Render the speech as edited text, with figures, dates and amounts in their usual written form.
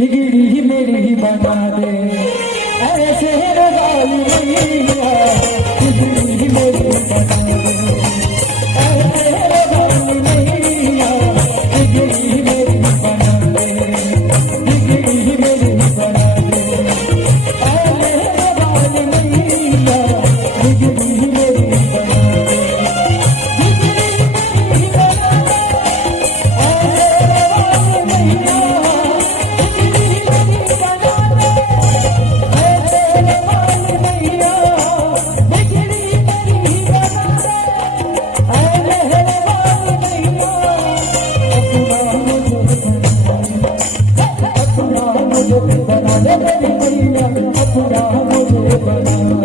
बिगड़ी मेरी बना दे ऐसे वाली मैया, बिगड़ी मेरी बना दे ऐसे वाली मैया, बिगड़ी मेरी बना दे, बिगड़ी मेरी बना दे ऐसे वाली मैया, बिगड़ी मेरी बना दे, बिगड़ी मेरी बना दे ऐसे वाली मैया, बना दे मेरी मैया, अपना मुझे बना